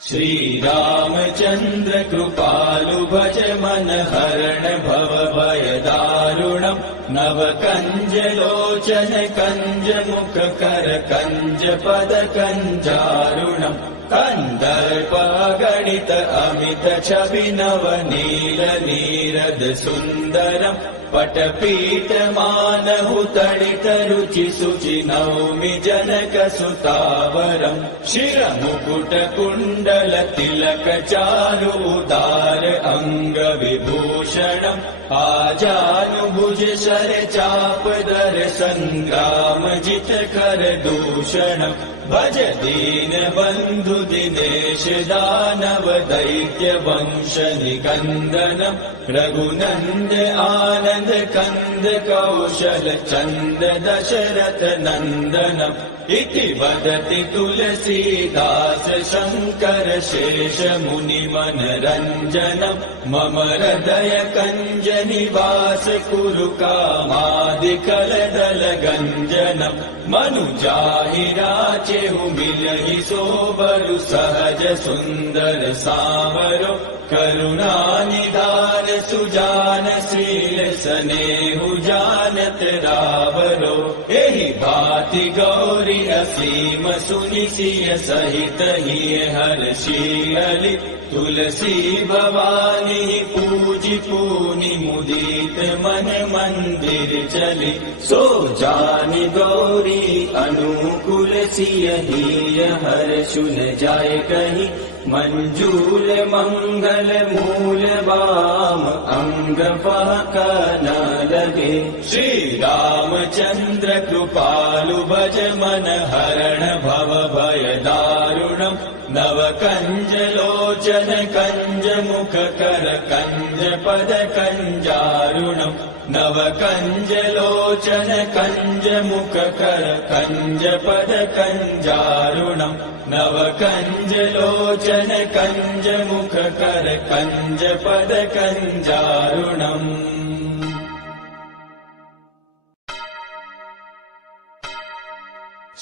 श्रीरामचन्द्र कृपालु भज मन हरण भव भय दारुणम् नव कंज लोचन कंज मुख कर कंज पद कंजारुणम् कंदर्प गणित अमित छवि नव नील नीरद सुंदरम् पटपीठ मानहु तडित रुचि सुचि नौमि जनक सुतावरम् शिर मुकुट कुण्डल तिलक चारु उदार अंग विभूषणम् आजानुभुज शर चाप दर संग्राम जित कर दूषणम् भज दीन बंधु दिनेश दानव दैत्य वंश निकंदनम् रघुनंद आनंद कंद कौशल चंद दशरथ नंदनम् इति वदति तुलसीदास शंकर शेष मुनि मनरंजनम् मम हृदय कंज निवास कुरु कामादिकल दल गंजनम् मनुजाहि राचेहु मिलहि सोबरु सहज सुंदर सावरो करुणा निधान सुजान शील स्नेहु जानत रावरो एहि भाति गौरी असीम सुनि सिय सहित हिय हर्षियलि तुलसी भवानी पूजि पूनि मुदित मन मंदिर चली सो जानि गौरी अनुकूल सिय हिय हर्षुन जाय कहि मंजूल मंगल मूल वाम अंग फहक न लगे श्री रामचंद्र कृपालु भज मन हरण भव भय दारुणम् नव कंज लोचन कंज मुख कर कंज पद कंजारुणम् नव कंज लोचन कंज मुख कर कंज पद कंजारुणम् नव कंज लोचन कंज मुख कर कंज पद कंजारुणम्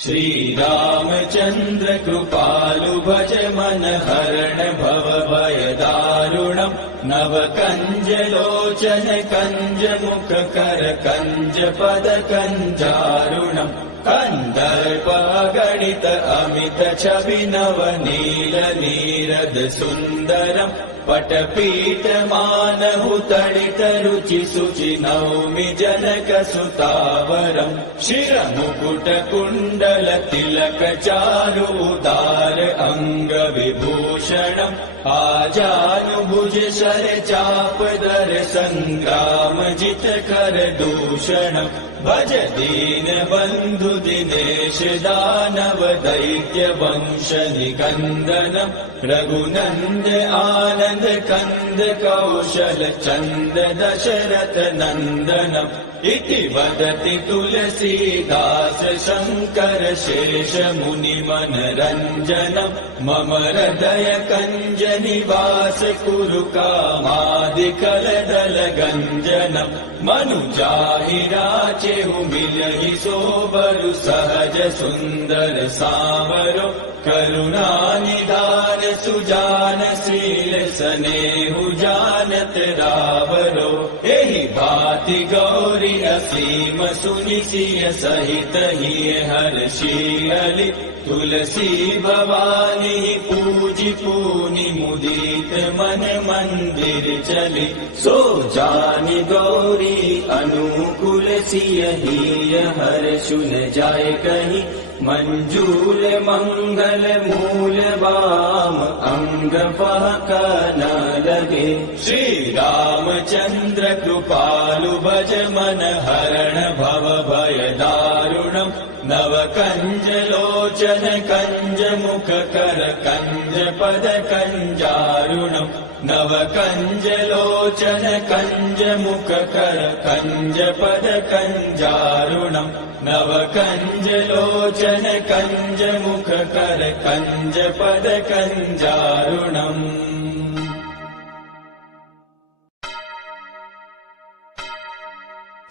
श्री रामचंद्र कृपालु भज मन हरण भव भय दारुणम् नव कंज लोचन कंज मुख कर कंज पद कंजारुणम् कंदर्प गणित अमित छवि नव नील नीरद सुंदरम् पटपीठ मानहु तडित रुचि सुचि नौमि जनक सुतावरम् शिर मुकुट कुण्डल तिलक चारु उदार अंग विभूषणम् आजानुभुज शर चाप दर संग्राम जित कर दूषणम् भज दीन बंधु दिनेश दानव दैत्य वंश निकंदनम् रघुनंद आनंद कंद कौशल चंद दशरथ नंदनम् इति वदति तुलसीदास शंकर शेष मुनि मनरंजनम् मम हृदय कंज निवास कुरु कामादिकल दल गंजनम् मनुजाहि राचेहु मिलहि सोबरु सहज सुंदर सावरो करुणा निधान सुजान शील स्नेहु जानत रावरो एहि भाति गौरी असीम सुनि सिय सहित हिय हर्षियलि तुलसी भवानी पूजि पूनि मुदित मन मंदिर चली सो जानि गौरी अनुकूल सिय हिय हर्षुन जाय कहि मंजूल मंगल मूल वाम अंग फहक न लगे श्री रामचंद्र कृपालु भज मन हरण भव भय दारुणम् नव कंज लोचन कंज मुख कर कंज पद कंजारुणम् नव कंज लोचन कंज मुख कर कंज पद कंजारुणम् नव कंज लोचन कंज मुख कर कंज पद कंजारुणम्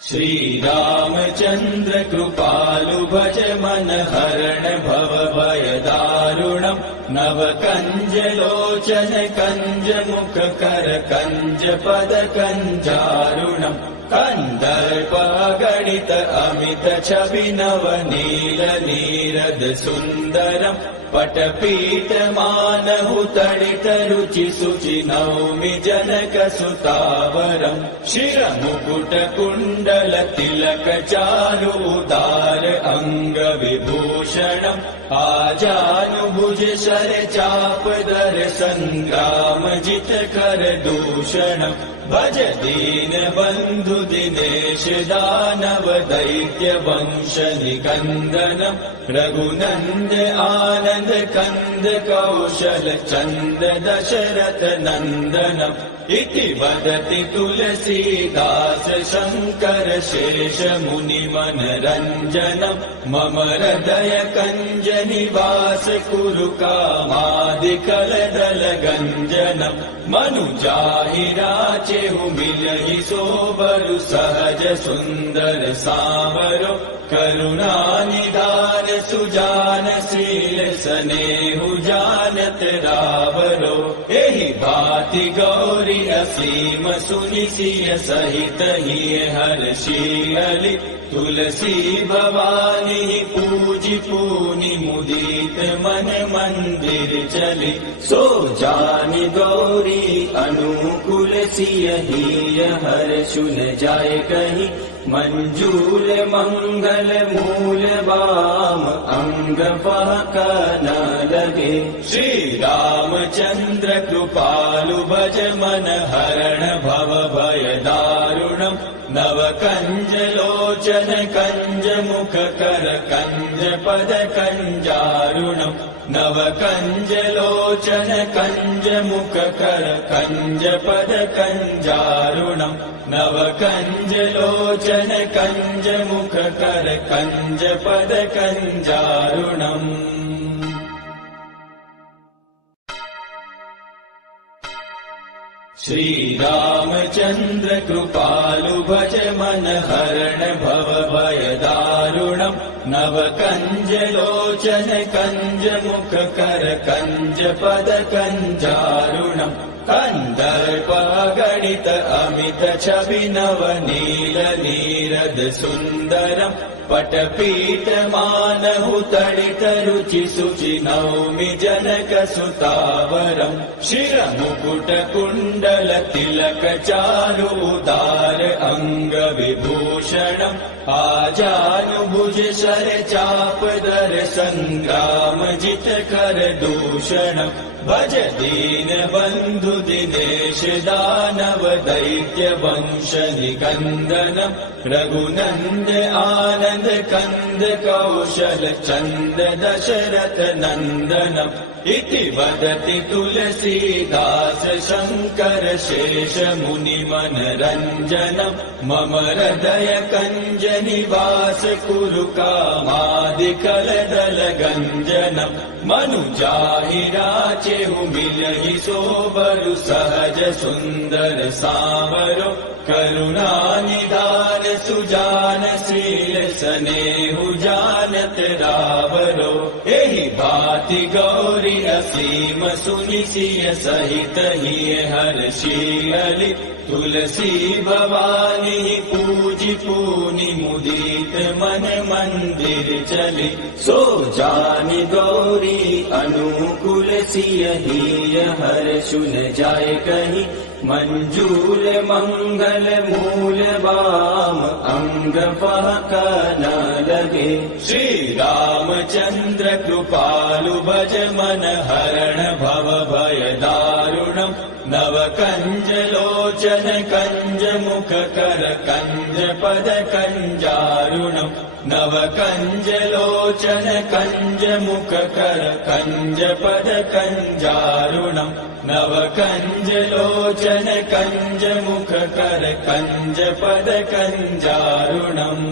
श्री रामचंद्र कृपालु भज मन हरण भव भय दारुणम् नव कञ्जलोचन कञ्जमुख कर कञ्जपद कञ्जारुणम् कन्दर्पगणित अमित छवि नव नील नीरद सुन्दरम् पटपीठमानहु तडित रुचि शुचि नौमि जनक सुतावरम् शिरमुकुट कुण्डल तिलक चारुदार अङ्ग विभूषणम् आजानुभुज शर चाप दर सङ्ग्राम जित कर दूषणम् भज दीन बन्धु दिनेश दानव दैत्य वंश निकन्दनम् रघुनन्द आनन्द कन्द कौशल चन्द दशरथ नन्दनम् इति वदति तुलसीदास शङ्कर शेष मुनि मनरञ्जनम् मम हृदय कञ्ज निवास कुरु कामादिकलदल गञ्जनम् मनुजाहि राचेहु मिलहि सोबरु सहज सुन्दर सावरो करुणा निधान सुजान शील स्नेहु जानत रावरो एहि भाति गौरी असीम सुनि सिय सहित हिय हर्षियलि तुलसी भवानी पूजि पूनि मुदित मन मंदिर चली सो जानि गौरी अनुकूल सिय हिय हर्षुन जाय कहि मंजूल मंगल मूल वाम अंग बहक न लगे श्री रामचंद्र कृपालु भज मन हरण भव भय दारुणम् नव कंज लोचन कंज मुख कर कंज पद कंजारुणम् नव कंज लोचन कंज मुख कर कंज पद कंजारुणम् नव कंज लोचन कंज मुख कर कंज पद कंजारुणम् श्री रामचंद्र कृपालु भज मन हरण भव भय दारुणम् नव कंज लोचन कंज मुख कर कंज पद कंजारुणम् कन्दर्पगणित अमित छवि नव नील नीरद सुन्दरम् पटपीठमानहु तडित रुचि शुचि नौमि जनक सुतावरम् शिरमुकुट कुण्डल तिलक चारुदार अङ्ग विभूषणम् आजानुभुज शर चाप दर सङ्ग्राम जित कर दूषणम् भज दीन बन्धु दिनेश दानव दैत्य वंश निकन्दनम् रघुनन्द आनन्द कन्द कौशल चन्द दशरथ नन्दनम् इति वदति तुलसीदास शङ्कर शेष मुनि मनरञ्जनम् मम हृदय कञ्ज निवास कुरु कामादिकलदल गञ्जनम् मनुजाहि राचेहु मिलहि सोबरु सहज सुन्दर सावरो करुणा निधान सुजान शील स्नेहु जानत रावरो एहि भाति गौरी असीम सुनि सिय सहित हिय हर्षियलि तुलसी भवानी पूजि पूनि मुदित मन मंदिर चली सो जानि गौरी अनुकूल सिय हिय हर्षुन जाय कहि मंजूल मंगल मूल वाम अंग बहक न लगे श्री रामचंद्र कृपालु भज मन हरण भव भय दारुणम् नव कंज लोचन कंज मुख कर कंज पद कंजारुणम् नव कंज लोचन कंज मुख कर कंज पद कंजारुणम् नव कंज लोचन कंज मुख कर कंज पद कंजारुणम्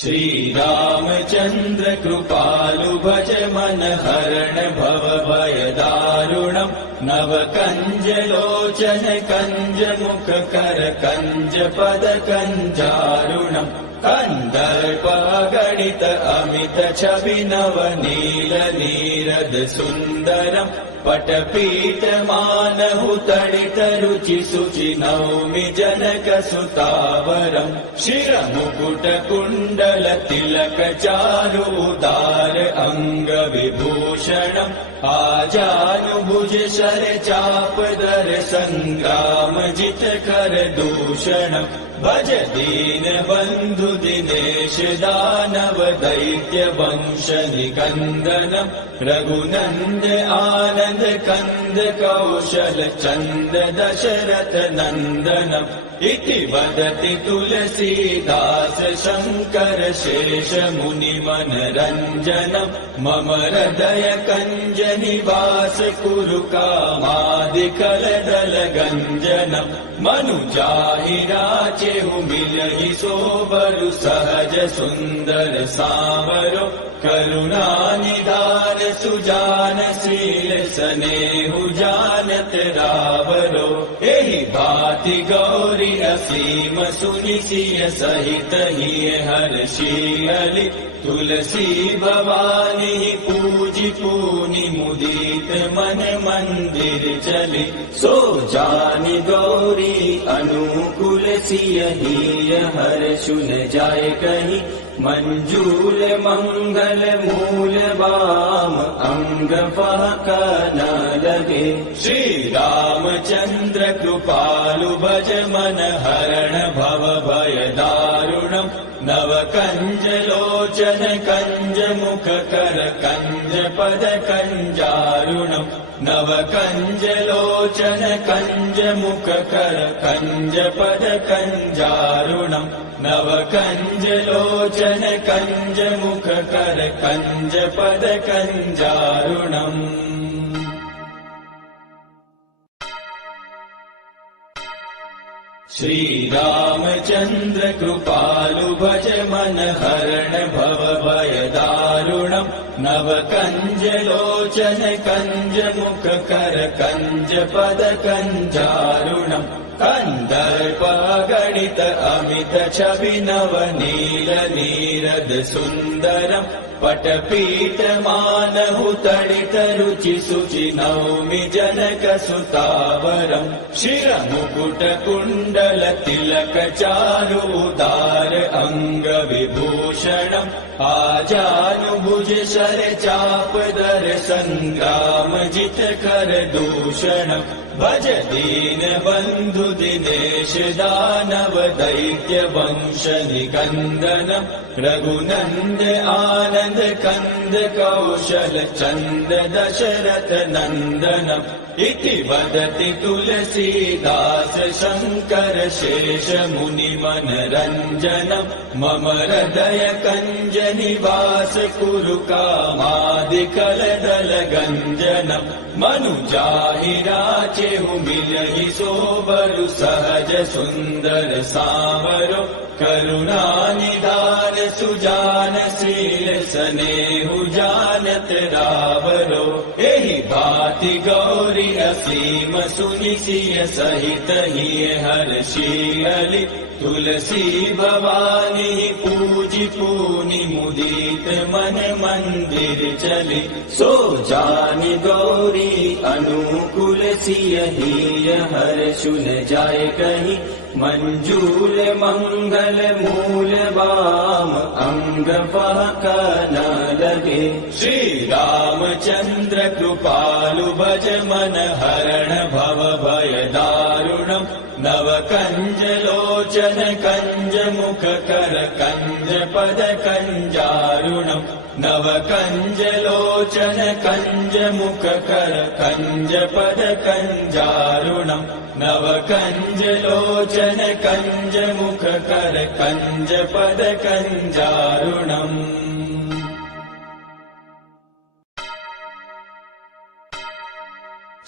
श्री रामचंद्र कृपालु भज मन हरण भव भय दारुणम् नव कंज लोचन कंज मुख कर कंज पद कंजारुणम् कन्दर्प गणित अमित छवि नव नील नीरद सुन्दरम् पटपीठ मानहु तडित रुचि शुचि नौमि जनक सुतावरम् शिरमुकुट कुण्डल तिलक चारु उदार अङ्ग विभूषणम् आजानुभुज शर चाप दर संग्राम जित कर दूषणम् भज दीन बन्धु दिनेश दानव दैत्य वंश निकन्दनम् रघुनन्द आनन्द कन्द कौशल चन्द दशरथ नन्दनम् इति वदति तुलसीदास शङ्कर शेष मुनि मनरञ्जनम् मम हृदय कञ्ज निवास कुरु कामादिकलदल गञ्जनम् मनुजाहि राचेहु मिलहि सोबरु सहज सुन्दर सावरो करुणा निधान सुजान शील स्नेहु जानत रावरो एहि भाति गौरी असीम सुनि सिय सहित हिय हर्षियलि तुलसी भवानी पूजि पूनि मुदित मन मंदिर चली सो जानि गौरी अनुकूल सिय हिय हर्षु न जाय कहि मंजूल मंगल मूल वाम अंग फहक न लगे श्री रामचंद्र कृपालु भज मन हरण भव भय दारुणम् नव कंज लोचन कंज मुख कर कंज पद कंजारुणम् नव कंज लोचन कंज मुख कर कंज पद कंजारुणम् नव कंज लोचन कंज मुख कर कंज पद कंजारुणम् श्री रामचंद्र कृपालु भज मन हरण भव भय दारुणम् नव कंज लोचन कंज मुख कर कंज पद कंजारुणम् कन्दर्प गणित अमित छवि नव नील नीरद सुन्दरम् पटपीठ मानहु तडित रुचि शुचि नौमि जनक सुतावरम् शिरमुकुट कुण्डल तिलक चारु उदार अङ्ग विभूषणम् आजानुभुज शर चाप दर संग्राम जित कर दूषणम् भज दीन बन्धु दिनेश दानव दैत्य वंश निकन्दनम् रघुनन्द आनन्द कन्द कौशल चन्द दशरथ नन्दनम् इति वदति तुलसीदास शङ्कर शेष मुनि मनरञ्जनम् मम हृदय कञ्ज निवास कुरु कामादिकलदल गञ्जनम् मनुजाहि राचेहु मिलहि सोबरु सहज सुन्दर सावरो करुणा निधान सुजान शील स्नेहु जानत रावरो एहि भाति गौरी असीम सुनि सिय सहित हिय हर्षियलि तुलसी भवानी पूजि पूनि मुदित मन मंदिर चली सो जानि गौरी अनुकूल सिय हिय हर्षु न जाय कहि मंजूल मंगल मूल वाम अंग फहक न लगे श्री रामचंद्र कृपालु भज मन हरण भव भय दारुणम् नव कंज लोचन कंज मुख कर कंज पद कंजारुणम् नव कंज लोचन कंज मुख कर कंज पद कंजारुणम् नव कंज लोचन कंज मुख कर कंज पद कंजारुणम्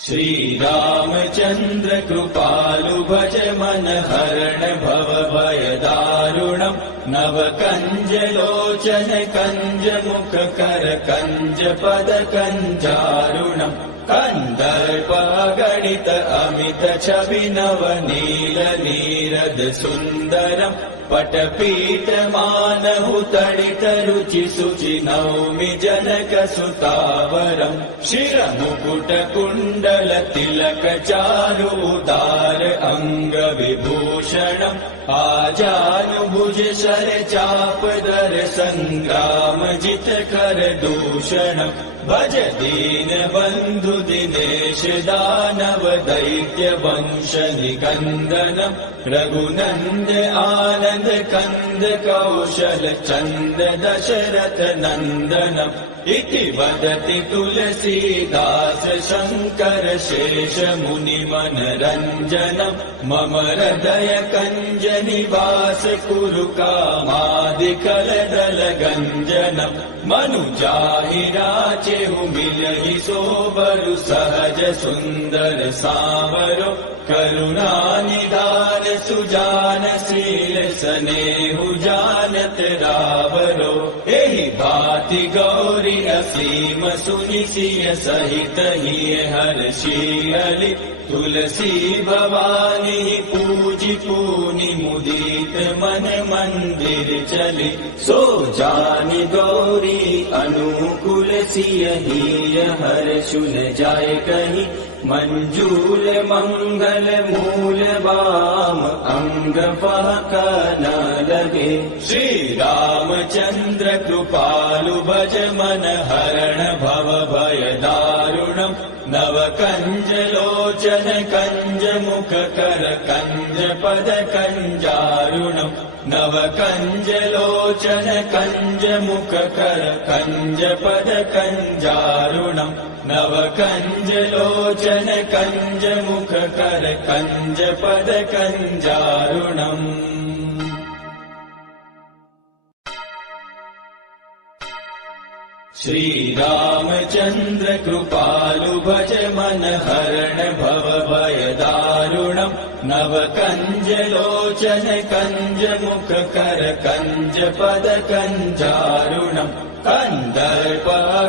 श्री रामचंद्र कृपालु भज मन हरण भव भय दारुणम् नव कंज लोचन कंज मुख कर कंज पद कंजारुणम् कन्दर्प गणित अमित छवि नव नील नीरद सुन्दरम् पटपीठ मानहु तडित रुचि शुचि नौमि जनक सुतावरम् शिरमुकुट कुण्डल तिलक चारु उदार अंग विभूषणम् आजानुभुज शर चाप दर संग्राम जित कर दूषणम् भज दीन बंधु दिनेश दानव दैत्य वंश निकंदनम् रघुनंद आनंद कंद कौशल चंद दशरथ नंदनम् इति वदति तुलसीदास शंकर शेष मुनि मनरंजनम् मम हृदय कंज निवास कुरु कामादिकल दल गंजनम् मनुजाहि राचेहु मिलहि सोबरु सहज सुंदर सांवरो करुणा निधान सुजान शील सनेहु जानत रावरो एहि भाति गौरी असीम सुनि सिय सहित हिय हर्षि तुलसी भवानी पूजि पूनि मुदित मन मंदिर चली सो जानि गौरी अनुकूल सिय हिय हर्षुन जाय कहि मंजूल मंगल मूल वाम अंग फहक न लगे श्री रामचंद्र कृपालु भज मन हरण भव भय दारुणम् नव कंज लोचन कंज मुख कर कंज पद कंजारुणम् नव कंज लोचन कंज मुख कर कंज पद कंजारुणम् नव कंज लोचन कंज मुख कर कंज पद कंजारुणम् श्री रामचंद्र कृपालु भज मन हरण भव भय दारुणम् नव कंज लोचन कंज मुख कर कंज पद कंजारुणम् कंदर्प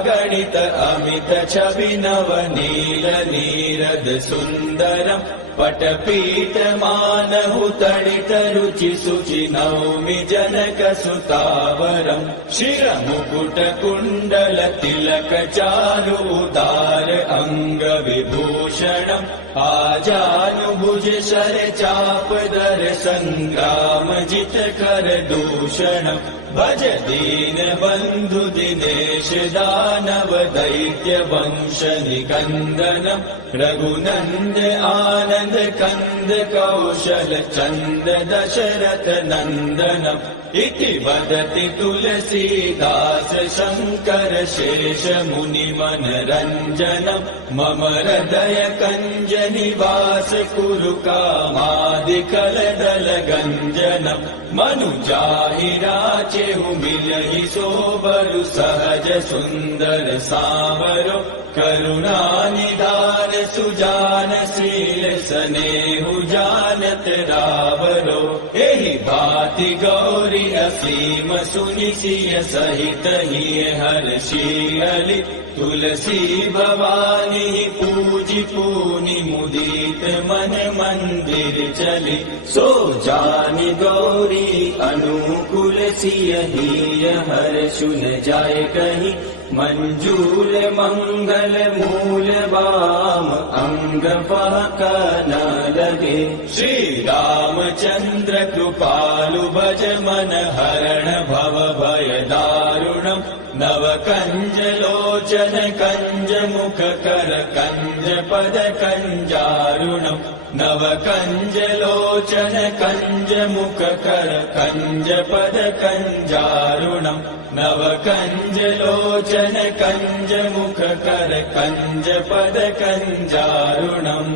गणित अमित छवि नव नील नीरद सुंदरम् पटपीठ मानहु तडित रुचि शुचि नौमि जनक सुतावरम् शिरमुकुट कुण्डल तिलक चारु उदार अंग विभूषणम् आजानुभुज शर चाप दर संग्राम जित कर दूषणम् भज दीन बंधु दिनेश दानव दैत्य वंश निकंदनम् रघुनंद आनंद कंद कौशल चंद दशरथ नंदनम् इति वदति तुलसीदास शंकर शेष मुनि मनरंजनम् मम हृदय कंज निवास कुरु कामादिकल दल गंजनम् मनुजाहि राचेहु मिलहि सोबरु सहज सुंदर सांवरो करुणा निधान सुजान शील सनेहु जानत रावरो एहि भाति गौरी असीम सुनि सिय सहित हिय हर्षि तुलसी भवानी पूजि पूनि मुदित मन मंदिर चली सो जानि गौरी अनुकूल सिय हिय हर्षुन जाय कहि मंजूल मंगल मूल वाम अंग फहक न लगे श्री रामचंद्र कृपालु भज मन हरण भव भय दारुणम् नव कंज लोचन कंज मुख कर कंज पद कंजारुणम् नव कंज लोचन कंज मुख कर कंज पद कंजारुणम् नव कंज लोचन कंज मुख कर कंज पद कंजारुणम्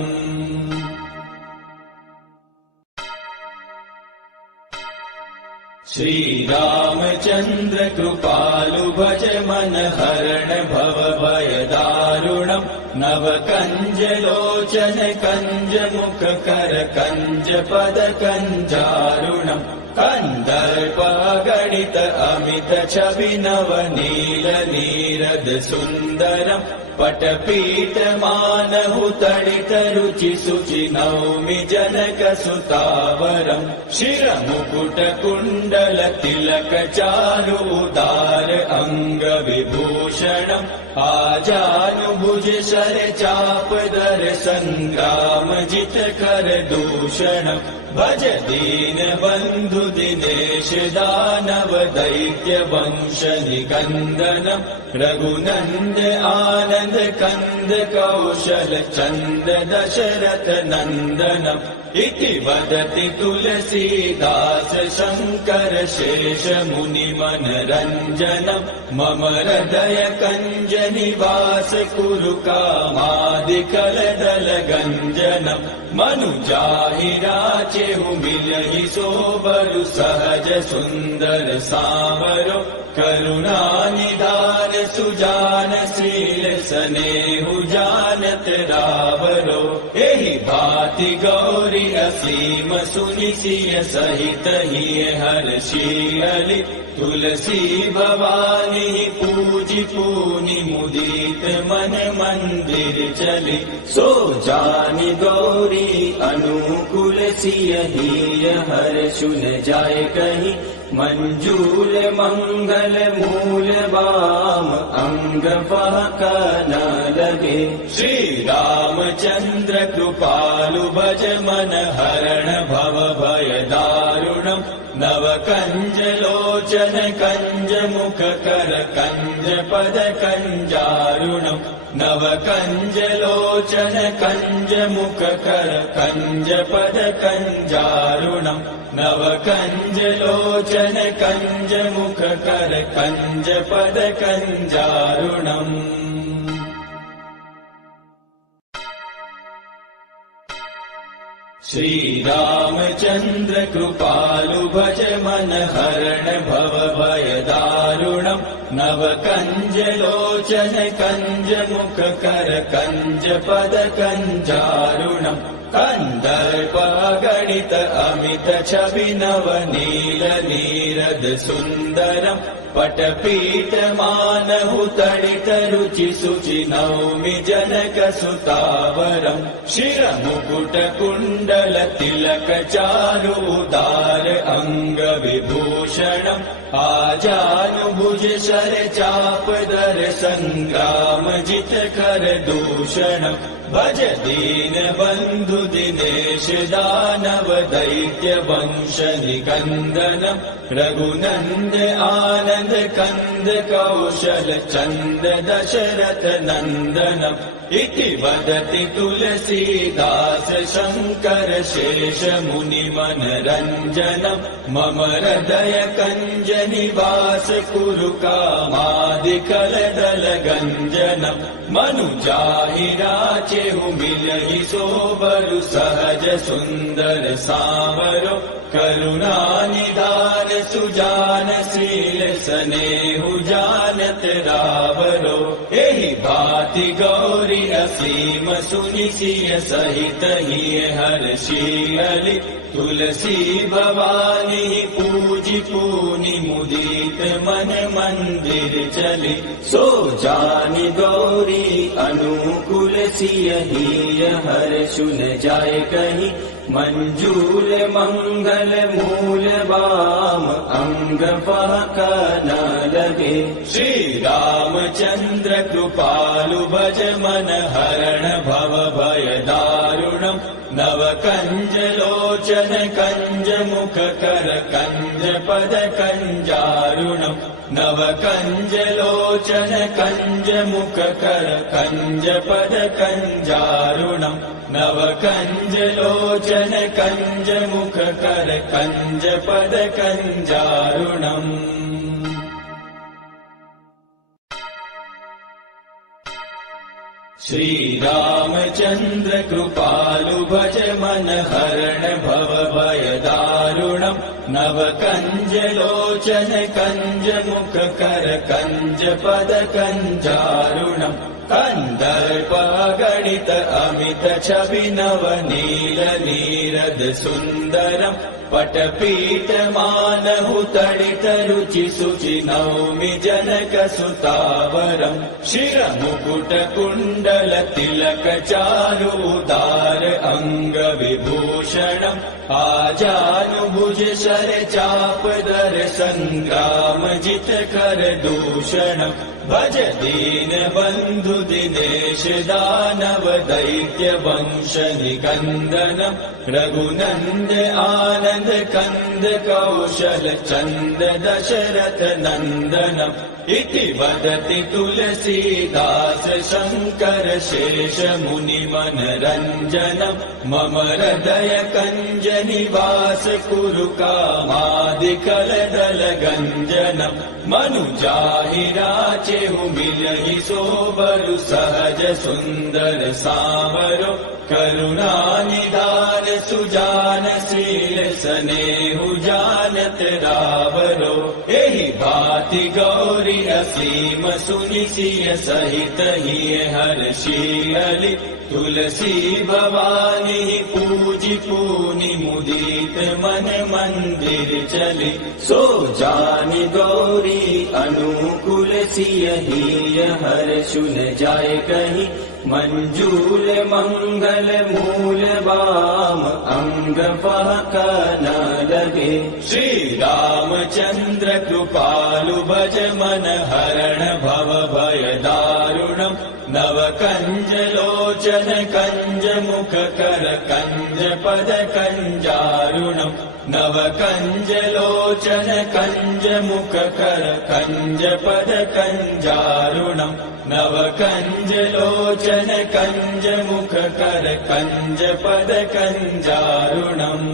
श्री रामचंद्र कृपालु भज मन हरण भव भय दारुणम् नव कंज लोचन कंज मुख कर कंज पद कंजारुणम् कंदर्प गणित गणित अमित छवि नव नील नीरद सुन्दरम् पटपीठ मानहु तडित रुचि सुचि नौमि जनक सुतावरम् शिरमुकुट कुण्डल तिलक चारु उदार अंग विभूषणम् आजानुभुज शर चाप दर संग्राम जित कर दूषणम् भज दीन बंधु दिनेश दानव दैत्य वंश निकंदनम् रघुनंद आनंद कंद कौशल चंद दशरथ नंदनम् इति वदति तुलसीदास शंकर शेष मुनि मनरंजनम् मम हृदय कंज निवास कुरु कामादिकल दल गंजनम् मनुजाहि राचेहु मिलहि सोबरु सहज सुंदर सावरो करुणा निधान सुजान शील सनेहु जानत रावरो एहि भाति गौरी असीम सुनि सिय सहित हिय हर्षियलि तुलसी भवानी पूजि पूनि मुदित मन मंदिर चली सो जानि गौरी अनुकूल सिय हिय हर्षुन जाय कहि मंजूल मंगल मूल वाम अंग बहक न लगे श्री रामचंद्र कृपालु भज मन हरण भव भय दारुणम् नव कंज लोचन कंज मुख कर कंज पद कंजारुणम् नव कंज लोचन कंज मुख कर कंज पद कंजारुणम् नव कंज लोचन कंज मुख कर कंज पद कंजारुणम् श्री रामचंद्र कृपालु भज मन हरण भव भय दारुणम् नव कंज लोचन कंज मुख कर कंज पद कंजारुणम् कंदर्प गणित अमित छवि नव नील नीरद सुन्दरम् पटपीठ मानहु तडित रुचि सुचि नौमि जनक सुतावरम् शिरमुकुट कुण्डल तिलक चारु उदार अंग विभूषणम् आजानुभुज शर चाप दर संग्राम जित कर दूषणम् भज दीन बंधु दिनेश दानव दैत्य वंश निकंदनम् रघुनंद आनंद कंद कौशल चंद दशरथ नंदनम् इति वदति तुलसीदास शंकर शेष मुनि मनरंजनम् मम हृदय कंज निवास कुरु कामादिकल दल गंजनम् मनुजाहि राचेहु मिलहि सोबरु सहज सुंदर सावरो करुणा निधान सुजान शील सनेहु जानत रावरो एहि भाति गौरी असीम सुनि सिय सहित हिय हर्षियलि तुलसी भवानी पूजि पूनि मुदित मन मंदिर चली सो जानि गौरी अनुकूल सिय हिय हर्षुन जाय कहि मंजूल मंगल मूल वाम अंग बहक न लगे श्री रामचंद्र कृपालु भज मन हरण भव भय दारुणम् नव कंज लोचन कंज मुख कर कंज पद कंजारुणम् नव कंज लोचन कंज मुख कर कंज पद कंजारुणम् नव कंज लोचन कंज मुख कर कंज पद कंजारुणम् श्री रामचंद्र कृपालु भज मन हरण भव भय दारुणम् नव कंज लोचन कंज मुख कर कंज पद कंजारुणम् कंदर्प गणित अमित छवि नव नील नीरद सुन्दरम् पटपीठ मानहु तडित रुचि शुचि नौमि जनक सुतावरम् शिरमुकुट कुण्डल तिलक चारु उदार अंग विभूषणम् आजानुभुज शर चाप दर संग्राम जित कर दूषणम् भज दीन बंधु दिनेश दानव दैत्य वंश निकंदनम् रघुनंद आनंद कंद कौशल चंद दशरथ नंदनम् इति वदति तुलसीदास शंकर शेष मुनि मनरंजनम् मम हृदय कंज निवास कुरु कामादिकल दल गंजनम् मनुजाहि राचेहु मिलहि सोबरु सहज सुंदर सावरो करुणा निधान सुजान शील सनेहु जानत रावरो एहि भाति गौरी असीम सुनि सिय सहित हिय हर्षियलि तुलसी भवानी पूजि पूनि मुदित मन मंदिर चली सो जानि गौरी अनुकूल सिय हिय हर्षु न जाय कहीं मंजूल मंगल मूल बाम अंग फहक न लगे श्री रामचंद्र कृपालु भज मन हरण भव भय दारुणम् नव कंज लोचन कंज मुख कर कंज पद कंजारुणम् नव कंज लोचन कंज मुख कर कंज पद कंजारुणम् नव कंज लोचन कंज मुख कर कंज पद कंजारुणम्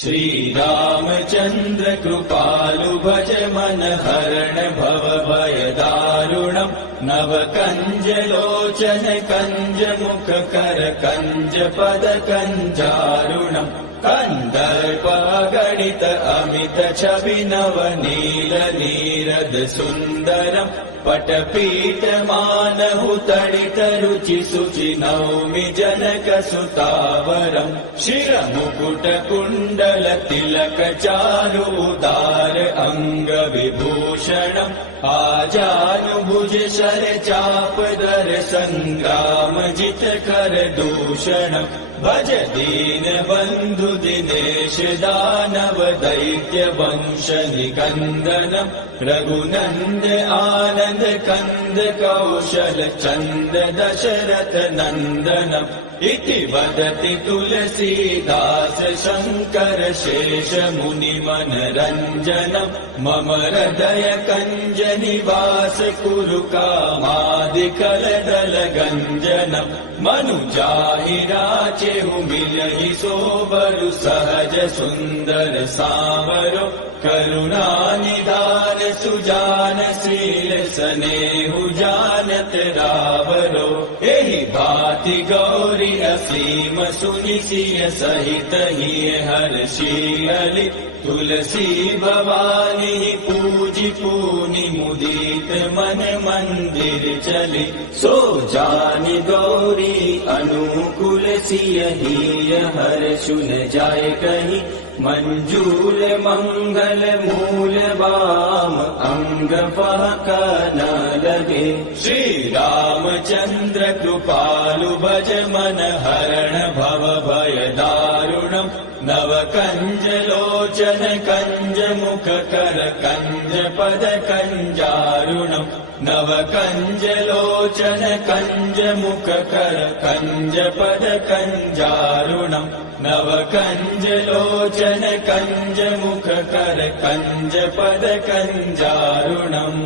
श्री रामचंद्र कृपालु भज मन हरण भव भय दारुणम् नव कंज लोचन कंज मुख कर कंज पद कंजारुणम् कंदर्प गणित अमित छवि नव नील नीरद सुंदरम् पटपीठ मानहु तडित रुचि शुचि नौमि जनक सुतावरम् शिरमुकुट कुण्डल तिलक चारु उदार अंग विभूषणम् आजानुभुज शर चाप दर संग्राम जित कर दूषणम् भज दीन बंधु दिनेश दानव दैत्य वंश निकंदनम् रघुनंद आनंद कंद कौशल चंद दशरथ नंदनम् इति वदति तुलसीदास शंकर शेष मुनि मनरंजनम् मम हृदय कंज निवास कुरु कामादिकल दल गंजनम् मनुजाहि राचेहु मिलहि सोबरु सहज सुंदर सावरो करुणा निधान सुजान शील सनेहु जानत रावरो एहि भाति गौरी असीम सुनि सिय सहित हिय हर्षियलि तुलसी भवानी पूजि पूनि मुदित मन मंदिर चली सो जानि गौरी अनुकूल सिय हिय हर्षु न जाय कहीं मंजूल मंगल मूल बाम अंग फहक न लगे श्री रामचंद्र कृपालु भज मन हरण भव भय दारुणम् नव कंज लोचन कंज मुख कर कंज पद कंजारुणम् नव कंज लोचन कंज मुख कर कंज पद कंजारुणम् नव कंज लोचन कंज मुख कर कंज पद कंजारुणम्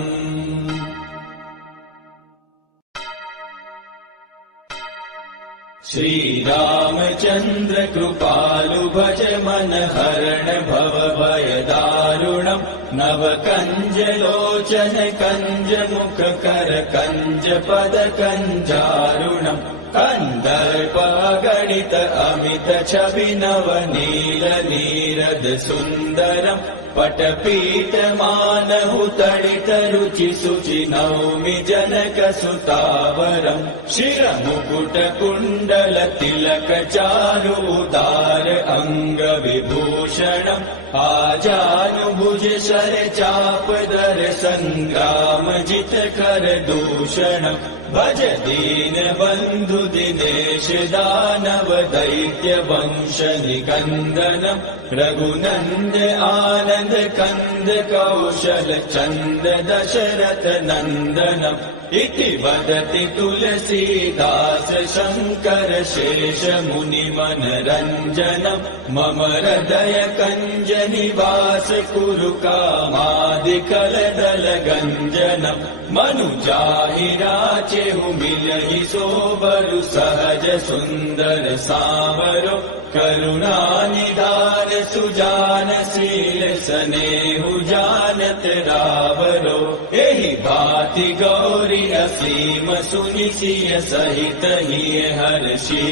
श्री रामचंद्र कृपालु भज मन हरण भव भय दारुणम् नव कंज लोचन कंज मुख कर कंज पद कंजारुणम् कन्दर्पगणित अमित छवि नवनील नीरद सुन्दरम् पटपीठ मानहु तडित रुचि शुचि नौमि जनक सुतावरम् शिरमुकुट कुण्डल तिलक चारु उदार अङ्ग विभूषणम् आजानुभुज शर चाप दर संग्राम जित कर दूषणम् भज दीन बन्धु दिनेश दानव दैत्य वंश निकन्दनम् रघुनन्द आनन्द कन्द कौशल चन्द दशरथ नन्दनम् इति वदति तुलसीदास शङ्कर शेष मुनि मनरञ्जनम् मम हृदय कञ्ज निवास कुरु कामादिकलदल गञ्जनम् मनुजाहि राचेहु मिलहि सोबरु सहज सुन्दर सावरो करुणानिधान सुजान शील स्नेहु जानत रावरो एहि भाति गौरी असीम सुनि सिय सहित हिय हर्षि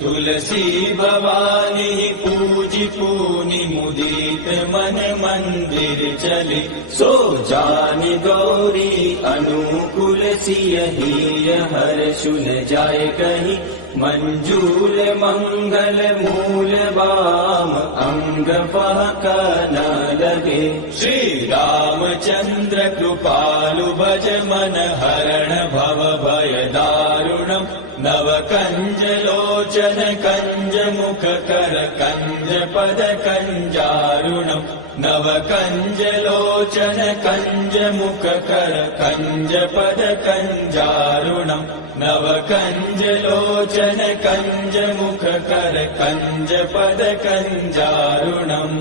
तुलसी भवानी पूजि पूनि मुदित मन मंदिर चली सो जानि गौरी अनुकूल सिय हिय हर्षु न जाय कहि मंजूल मंगल मूल वाम अंग फहक न लगे श्री रामचंद्र कृपालु भज मन हरण भव भय दारुणम् नव कंज लोचन कंज मुख कर कंज पद कंजारुणम् नव कंज लोचन कंज मुख कर कंज पद कंजारुणम् नव कंज लोचन कंज मुख कर कंज पद कंजारुणम्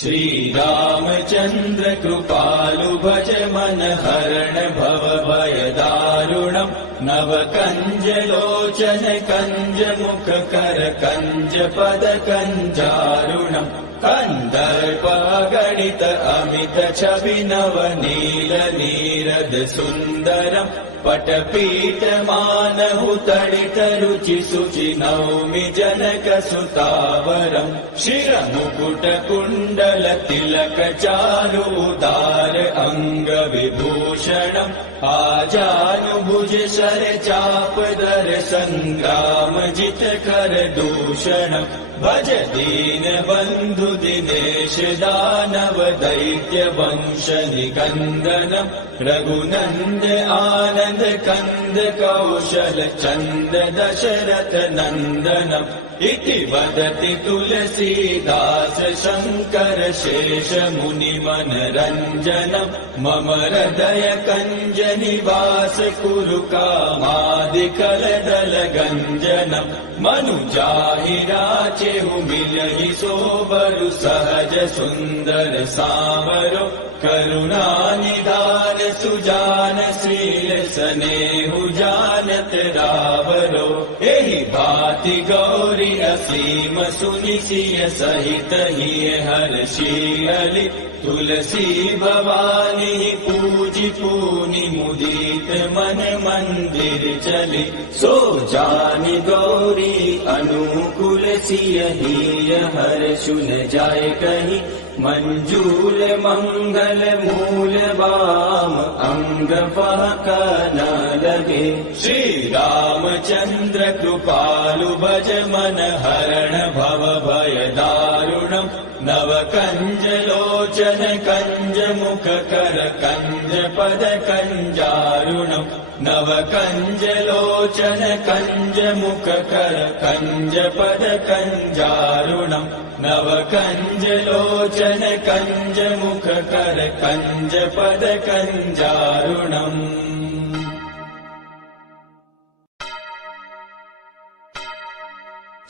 श्री रामचंद्र कृपालु भज मन हरण भव भय दारुणम् नव कंज लोचन कंज मुख कर कंज पद कंजारुणम् कन्दर्पगणित अमित छवि नवनील नीरद सुन्दरम् पटपीठ मानहु तडित रुचि शुचि नौमि जनक सुतावरम् शिरमुकुट कुण्डल तिलक चारु उदार अङ्ग विभूषणम् आजानुभुज शर चाप दर संग्राम जित कर दूषणम् भज दीन बन्धु दिनेश दानव दैत्य वंश निकन्दनम् रघुनन्द आनन्द कन्द कौशल चन्द दशरथ नन्दनम् इति वदति तुलसीदास शङ्कर शेष मुनि मनरञ्जनम् मम हृदय कञ्ज निवास कुरु कामादिकलदल गञ्जनम् मनुजाहि राचेहु मिलहि सोबरु सहज सुन्दर सावरो करुणानिधान सुजान शील स्नेहु जानत रावरो एहि भाति गौरी असीम सुनि सिय सहित हिय हर्षि तुलसी भवानी पूजि पूनि मुदित मन मंदिर चली सो जानि गौरी अनुकूल सिय हिय हर्षु न जाय कहि मंजूल मंगल मूल वाम अंग फहक न लगे श्री रामचंद्र कृपालु भज मन हरण भव भय दारुणम् नव कंज लोचन कंज मुख कर कंज पद कंजारुणम् नव कंज लोचन कंज मुख कर कंज पद कंजारुणम् नव कंज लोचन कंज मुख कर कंज पद कंजारुणम्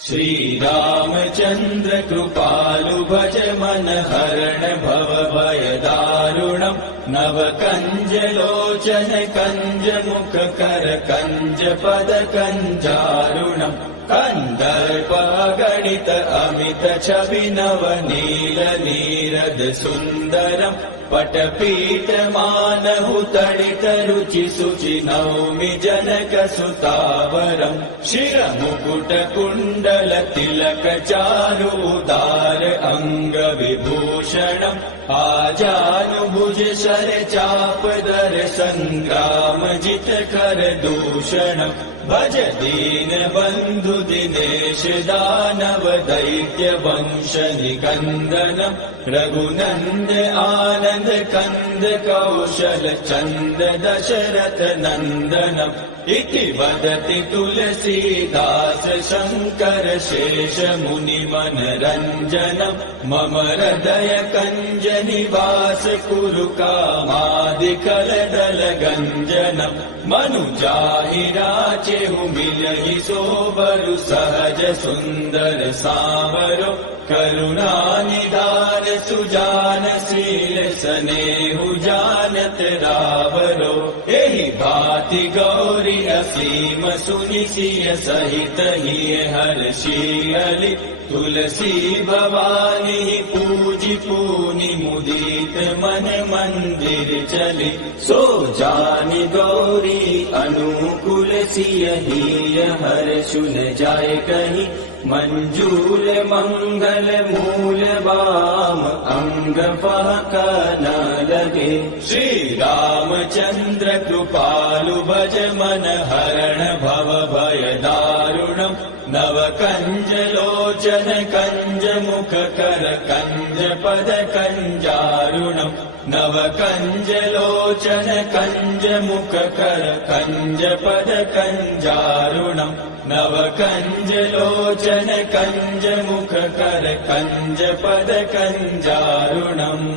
श्री रामचंद्र कृपालु भज मन हरण भव भय दारुणम् नव कंज लोचन कंज मुख कर कंज पद कंजारुणम् कन्दर्पगणित अमित छवि नवनील नीरद सुन्दरम् पटपीठमानहु तडित रुचि शुचि नौमि जनक सुतावरम् शिरमुकुट कुण्डल तिलक चारु उदार अंग विभूषणम् आजानुभुज शर चाप दर संग्राम जित कर दूषणम् भज दीन बंधु दिनेश दानव दैत्य वंश निकंदनम् रघुनंद आनंद कंद कौशल चंद दशरथ नंदनम् इति वदति तुलसीदास शंकर शेष मुनि मनरंजनम् मम हृदय कंज निवास कुरु कामादिकल दल गंजनम् मनुजाहि राचेहु मिलहि सोबरु सहज सुंदर सावरो करुणा निधान सुजान शील स्नेहु जानत रावरो एहि भाति गौरी असीम सुनि सिय सहित हिय हर्षियलि तुलसी भवानी पूजि पूनि मुदित मन मंदिर चली सो जानि गौरी अनुकूल सिय हिय हर्षुन जाय कहि मंजूल मंगल मूल वाम अंग फहक न लगे श्री रामचंद्र कृपालु भज मन हरण भव भय दारुणम् नव कंज लोचन कंज मुख कर कंज पद कंजारुणम् नव कंज लोचन कंज मुख कर कंज पद कंजारुणम् नव कंज लोचन कंज मुख कर कंज पद कंजारुणम्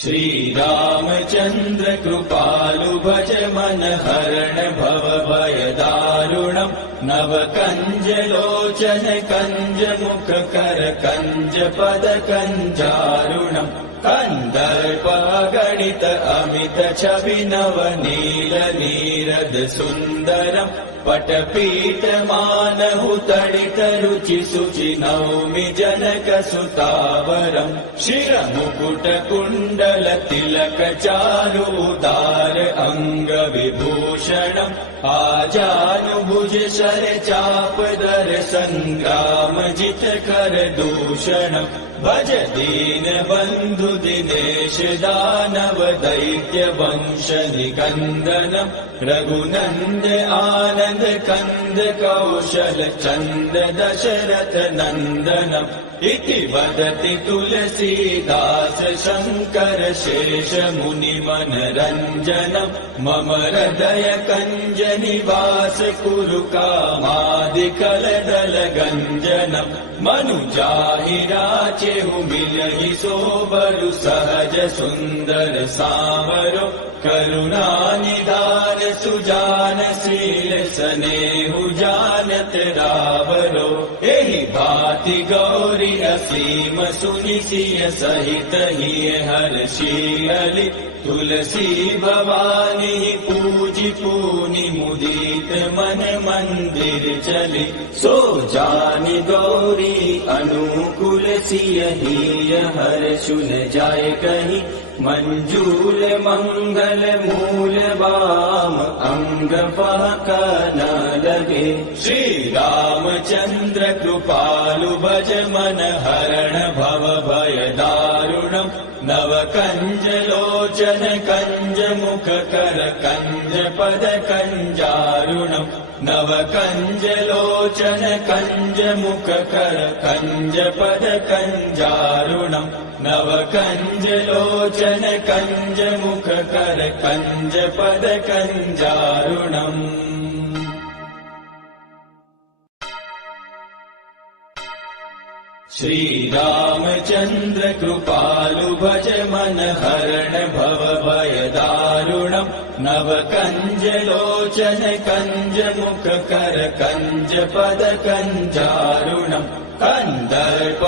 श्री रामचंद्र कृपालु भज मन हरण भव भय दारुणम् नव कंज लोचन कंज मुख कर कंज पद कंजारुणम् कंदर्प गणित अमित छवि नव नील नीरद सुंदरम् पटपीठ मानहु तडित रुचि शुचि नौमि जनक सुतावरम् शिरमुकुट कुण्डल तिलक चारु उदार अंग विभूषणम् आजानुभुज शर चाप दर संग्राम जित कर दूषणम् भज दीन बंधु दिनेश दानव दैत्य वंश निकंदनम् रघुनंद आनंद कंद कौशल चंद दशरथ नंदनम् इति वदति तुलसीदास शंकर शेष मुनि मनरंजनम् मम हृदय कंज निवास कुरु कामादिकल दल गंजनम् मनुजाहि राचेहु मिलहि सोबरु सहज सुंदर सावरो करुणा निधान सुजान शील स्नेहु जानत रावरो एहि भाति गौरी असीम सुनि सिय सहित हिय हर्षियलि तुलसी भवानी पूजि पूनि मुदित मन मंदिर चली सो जानि गौरी अनुकूल सिय हिय हर्षुन जाय कहि मंजूल मंगल मूल वाम अंग फहक न लगे श्री रामचंद्र कृपालु भज मन हरण भव भय दारुणम् नव कंज लोचन कंज मुख कर कंज पद कंजारुणम् नव कंज लोचन कंज मुख कर कंज पद कंजारुणम् नव कंज लोचन कंज मुख कर कंज पद कंजारुणम् श्री रामचंद्र कृपालु भज मन हरण भव भय दारुणम् नव कंज लोचन कंज मुख कर कंज पद कंजारुणम् कंदर्प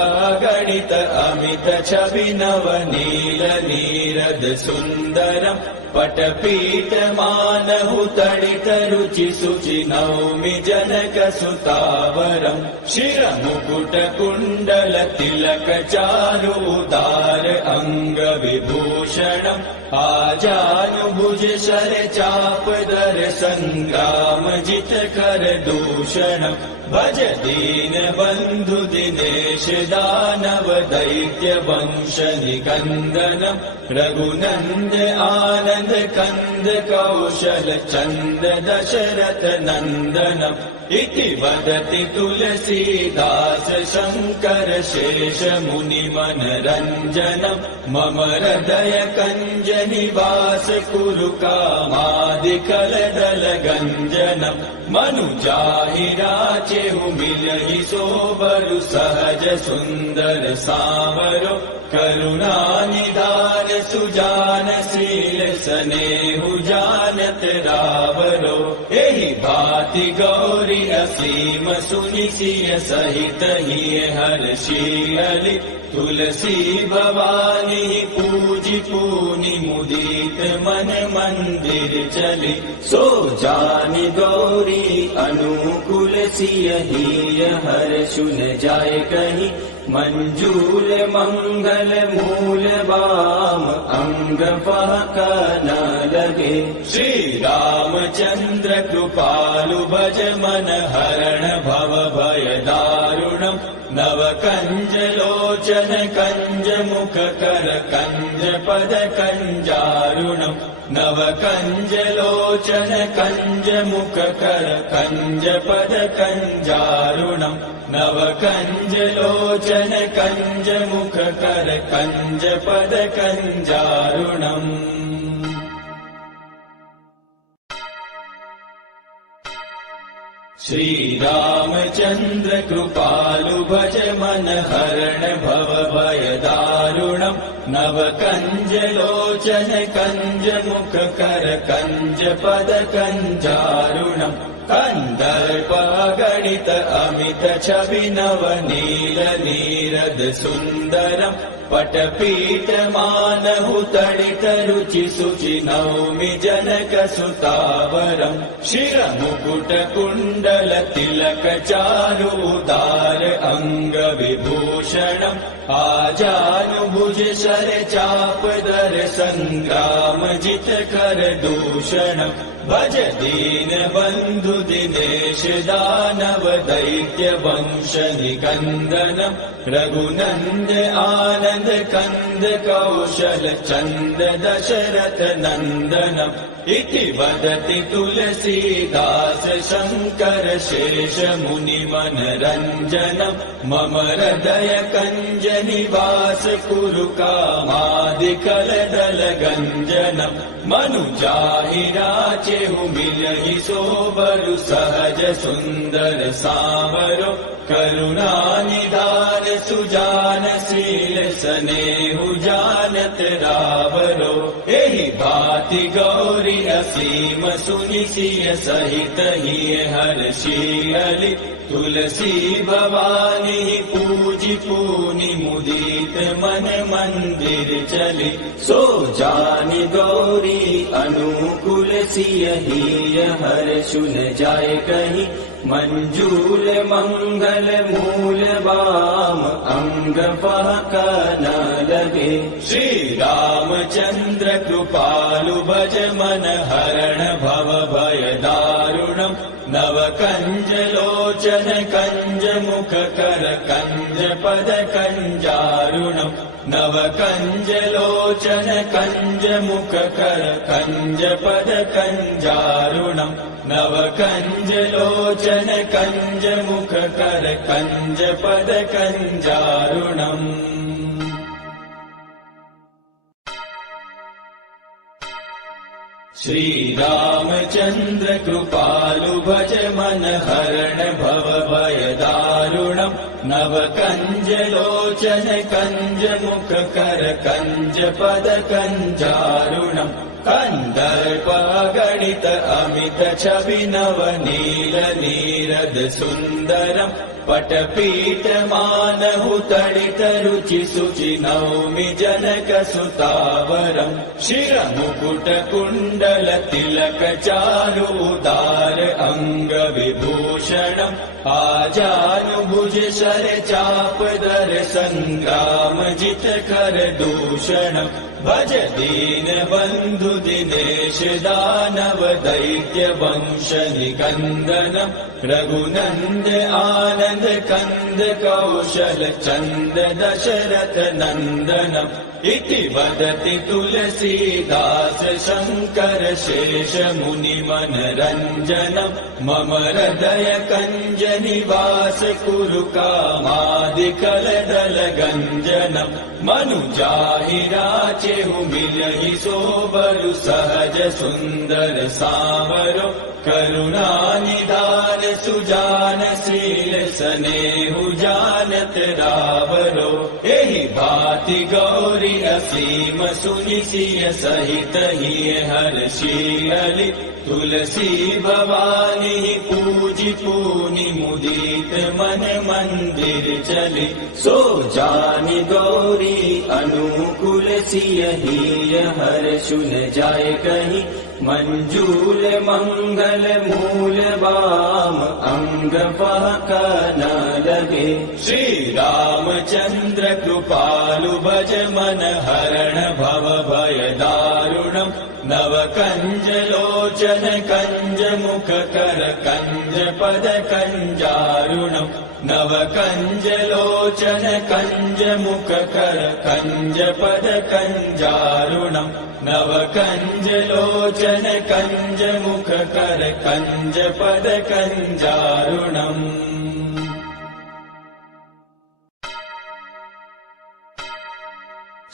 गणित अमित छवि नव नील नीरद सुंदरम् पटपीठमानहु तडितरुचि शुचि नौमि जनकसुतावरम् शिरमुकुटकुण्डल तिलक चारुदार अङ्गविभूषणम् आजानुभुज शर चापदर सङ्ग्राम जितकर दूषणम् भज दीन बन्धु दिनेश दानव दैत्य वंश निकन्दनम् रघुनन्द आनन्द कन्द कौशल चन्द दशरथ नन्दनम् इति वदति तुलसीदास शङ्कर शेष मुनि मनरञ्जनम् मम हृदय कञ्ज निवास कुरु कामादिकलदल गञ्जनम् मनुजाहि राचेहु मिलहि सोबरु सहज सुन्दर सावरो करुणानिधान सुजान शील सनेहु जानत रावरो एहि भाति गौरी असीम सुनि सिय सहित हिय हर्षियलि तुलसी भवानी पूजि पूनि मुदित मन मंदिर चली सो जानि गौरी अनुकूल सिय हिय हर्षुन जाय कहि मंजूल मंगल मूल वाम अंग फहक न लगे श्री रामचंद्र कृपालु भज मन हरण भव भय दारुणम् नव कंज लोचन कंज मुख कर कंज पद कंजारुणम् नव कंज लोचन कंज मुख कर कंज पद कंजारुणम् नव कंज लोचन कंज मुख कर कंज पद कंजारुणम् श्री रामचंद्र कृपालु भज मन हरण भव भय दारुणम् नव कंज लोचन कंज मुख कर कंज पद कंजारुणम् कंदर्प गणित अमित छवि नव नील नीरद सुन्दरम् पटपीठ मानहु तडित रुचि शुचि नौमि जनक सुतावरम् शिरमुकुट कुण्डल तिलक चारुदार अंग विभूषणम् आजानुभुज शर चापदर संग्राम जित कर दूषणम् भज दीन बन्धु दिनेश दानव दैत्य वंश निकन्दनम् रघुनन्द आनन्द कन्द कौशल चन्द दशरथ नन्दनम् इति वदति तुलसीदास शङ्कर शेष मुनि मनरञ्जनम् मम हृदय कञ्ज निवास कुरु कामादिकलदल गञ्जनम् मनुजाहि राचेहु मिलहि सोबरु सहज सुन्दर सावरो करुणानिधान सुजान शील सनेहु जानत रावरो एहि भाति गौरी असीम सुनि सिय सहित हिय हर्षियलि तुलसी भवानी पूजि पूनि मुदित मन मंदिर चली सो जानि गौरी अनुकूल सिय हिय हर्षुन जाय कहि मंजूल मंगल मूल वाम अंग फहक न लगे श्री रामचंद्र कृपालु भज मन हरण भव भय दारुणम् नव कंज लोचन कंज मुख कर कंज पद कंजारुणम् नव कंज लोचन कंज मुख कर कंज पद कंजारुणम् नव कंज लोचन कंज मुख कर कंज पद कंजारुणम् श्री रामचंद्र कृपालु भज मन हरण भव भय दारुणम् नव कंज लोचन कंज मुख कर कंज पद कंजारुणम् कञ्जमुखकरकञ्जारुणम् कन्दर्पगणित अमित छवि नवनील नीरद सुन्दरम् पटपीठमानहु तडित रुचि शुचि नौमि जनक सुतावरम् शिरमुकुट कुण्डल तिलक चारु उदार अङ्ग विभूषणम् आजानुभुज शर चापदर सङ्ग्राम जित कर दूषणम् भज दीन बन्धु दिनेश दानव दैत्य वंश निकन्दनम् रघुनन्द आनन्द कन्द कौशल चन्द दशरथ नन्दनम् इति वदति तुलसीदास शङ्कर शेष मुनि मनरञ्जनम् मम हृदय कञ्ज निवास कुरु कामादिकलदल गञ्जनम् मनुजाहि राचेहु मिलहि सोबरु सहज सुन्दर सावरो करुणानिधान सुजान शील स्नेहु जानत रावरो एहि भाति गौरी असीम सुनि सिय सहित हिय हर्षियलि तुलसी भवानी पूजि पूनि मुदित मन मंदिर चली सो जानि गौरी अनुकूल सिय हिय हर्षु न जाय कहीं मंजूल मंगल मूल वाम अंग फहक न लगे श्री रामचंद्र कृपालु भज मन हरण भव भय दारुणम् नव कंज लोचन कंज मुख कर कंज पद कंजारुणम् नव कंज लोचन कंज मुख कर कंज पद कंजारुणम् नव कंज लोचन कंज मुख कर कंज पद कंजारुणम्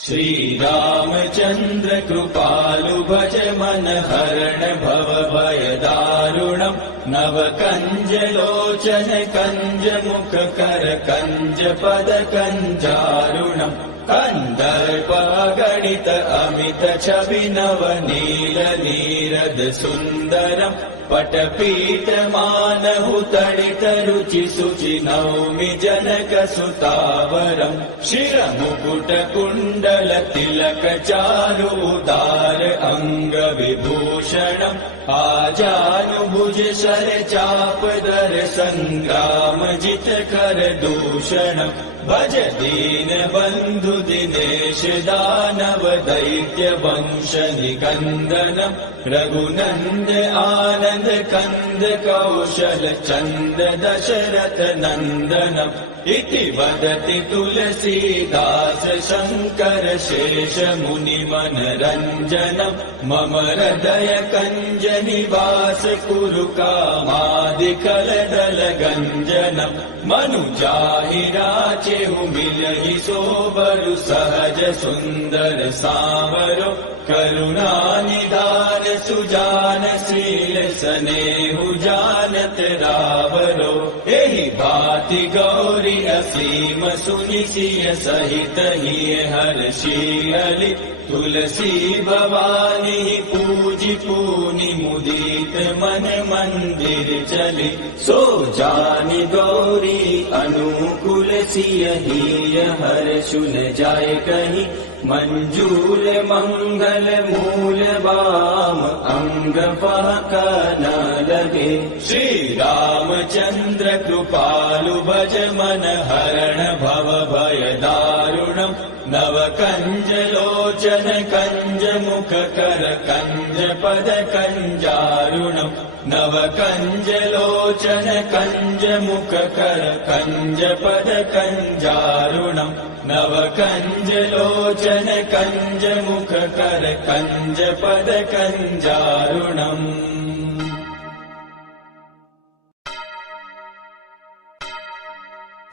श्री रामचंद्र कृपालु भज मन हरण भव भय दारुणम् नव कंज लोचन कंज मुख कर कंज पद कंजारुणम् कन्दर्पगणित अमित छवि नवनील नीरद सुन्दरम् पटपीठमानहु तडित रुचि शुचि नौमि जनक सुतावरम् शिरमुकुट कुण्डल तिलक चारु उदार अङ्ग विभूषणम् आजानुभुज शर चापदर सङ्ग्राम जित कर दूषणम् भज दीन बन्धु दिनेश दानव दैत्य वंश निकन्दनम् रघुनन्द आनन्द कन्द कौशल चन्द दशरथ नन्दनम् इति वदति तुलसीदास शङ्कर शेष मुनि मनरञ्जनम् मम हृदय कञ्ज निवास कुरु कामादिकलदल गञ्जनम् मनुजाहि राचेहु मिलहि सोबरु सहज सुन्दर सावरो करुणानिधान सुजान शील स्नेहु जानत रावरो एहि भाति गौरी असीम सुनि सिय सहित हिय हर्षियलि तुलसी भवानी पूजि पूनि मुदित मन मंदिर चली सो जानि गौरी अनुकूल सिय हिय हर्षु न जाय कहीं मंजूल मंगल मूल वाम अंग फहक न लगे श्री रामचंद्र कृपालु भज मन हरण भव भय दारुणम् नव कंज लोचन कंज मुख कर कंज पद कंजारुणम् नव कंज लोचन कंज मुख कर कंज पद कंजारुणम् नव कंज लोचन कंज मुख कर कंज पद कंजारुणम्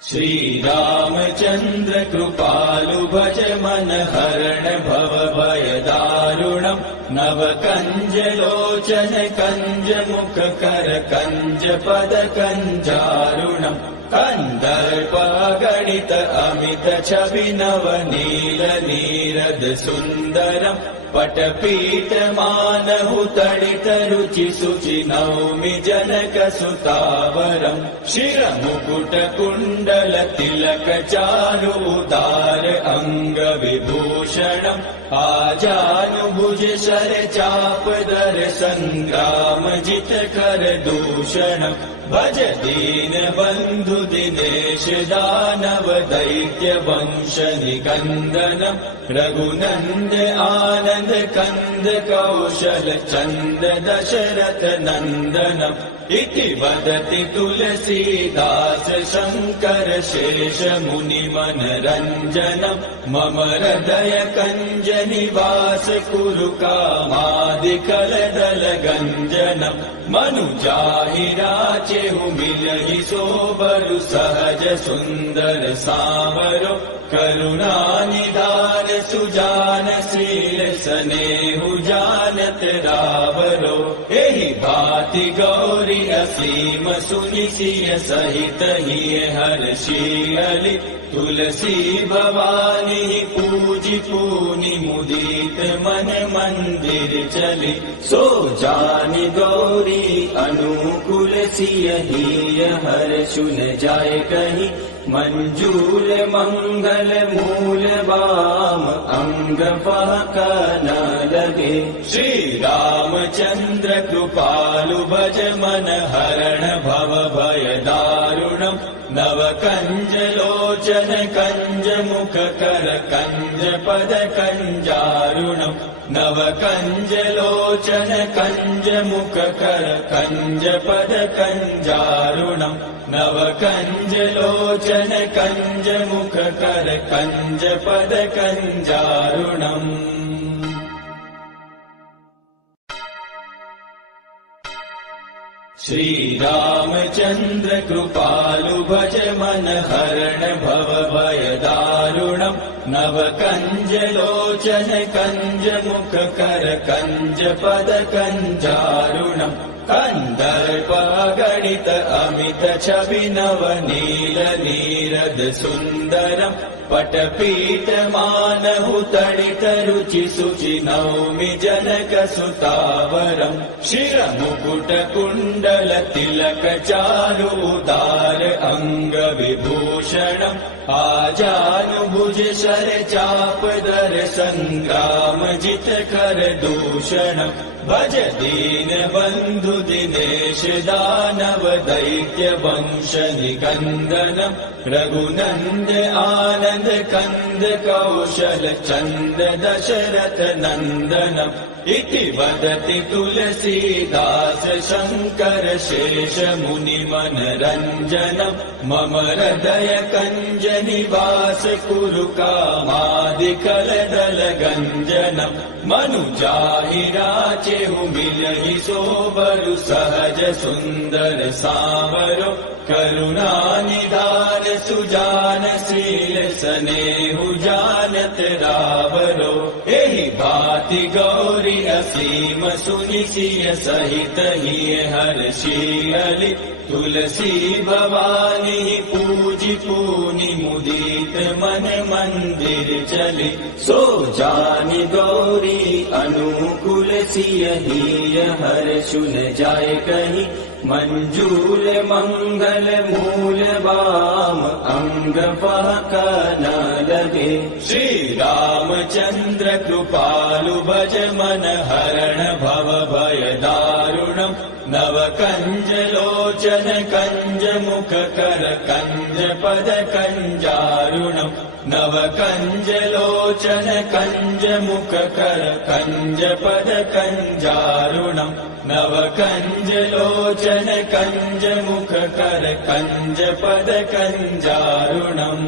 श्री रामचंद्र कृपालु भज मन हरण भव भय दारुणम् नव कंज लोचन कंज मुख कर कंज पद कंजारुणम् कन्दर्पगणित अमित छवि नवनील नीरद सुन्दरम् पटपीठमानहु तडित रुचि शुचि नौमि जनक सुतावरम् शिरमुकुट कुण्डल तिलक चारु उदार अङ्ग विभूषणम् आजानुभुज शर चाप दर सङ्ग्राम जित कर दूषणम् भज दीन बन्धु दिनेश दानव दैत्य वंश निकन्दनम् रघुनन्द आनन्द कन्द कौशल चन्द दशरथ नन्दनम् इति वदति तुलसीदास शङ्कर शेष मुनि मनरञ्जनम् मम हृदय कञ्ज निवास कुरु कामादिकलदल गञ्जनम् मनुजाहि राचेहु मिलहि सोबरु सहज सुन्दर सावरो करुणानिधान सुजान शील स्नेहु जानत रावरो एहि भाति गौरी असीम सुनि सिय सहित हिय हर्षियलि तुलसी भवानी पूजि पूनि मुदित मन मंदिर चली सो जानि गौरी अनुकूल सिय हिय हर्षुन जाय कहि मंजूल मंगल मूल वाम अंग पहक न लगे श्री रामचंद्र कृपालु भज मन हरण भव भय दारुणम् नव कंज लोचन कंज मुख कर कंज पद कंजारुणम् नव कंज लोचन कंज मुख कर कंज पद कंजारुणम् नव कंज लोचन कंज मुख कर कंज पद कंजारुणम् श्री रामचंद्र कृपालु भज मन हरण भव भय दारुणम् नव कंज लोचन कंज मुख कर कंज पद कंजारुणम् कन्दर्पगणित अमित छवि नवनील नीरद सुन्दरम् पटपीठमानहु तडित रुचि शुचि नौमि जनक सुतावरम् शिरमुकुट कुण्डल तिलक चारु उदार अङ्ग विभूषणम् आजानुभुज शर चाप दर सङ्ग्राम जित कर दूषणम् भज दीन बन्धु दिनेश दानव दैत्य वंश निकन्दनम् रघुनन्द आनन्द कन्द कौशल चन्द दशरथ नन्दनम् इति वदति तुलसीदास शङ्कर शेष मुनि मनरञ्जनम् मम हृदय कञ्ज निवास कुरु कामादिकलदल गञ्जनम् मनुजाहि राचेहु मिलहि सोबरु सहज सुन्दर सावरो करुणानिधान सुजान शील स्नेहु जानत रावरो एहि भाति गौरी असीम सुनि सिय सहित हिय हर्षियलि तुलसी भवानी पूजि पूनि मुदित मन मंदिर चली सो जानि गौरी अनुकूल सिय हिय हर्षुन जाय कहि मंजूल मंगल मूल वाम अंग पहक न लगे श्री रामचंद्र कृपालु भज मन हरण भव भय दारुणम् नव कंज लोचन कंज मुख कर कंज पद कंजारुणम् नव कंज लोचन कंज मुख कर कंज पद कंजारुणम् नव कंज लोचन कंज मुख कर कंज पद कंजारुणम्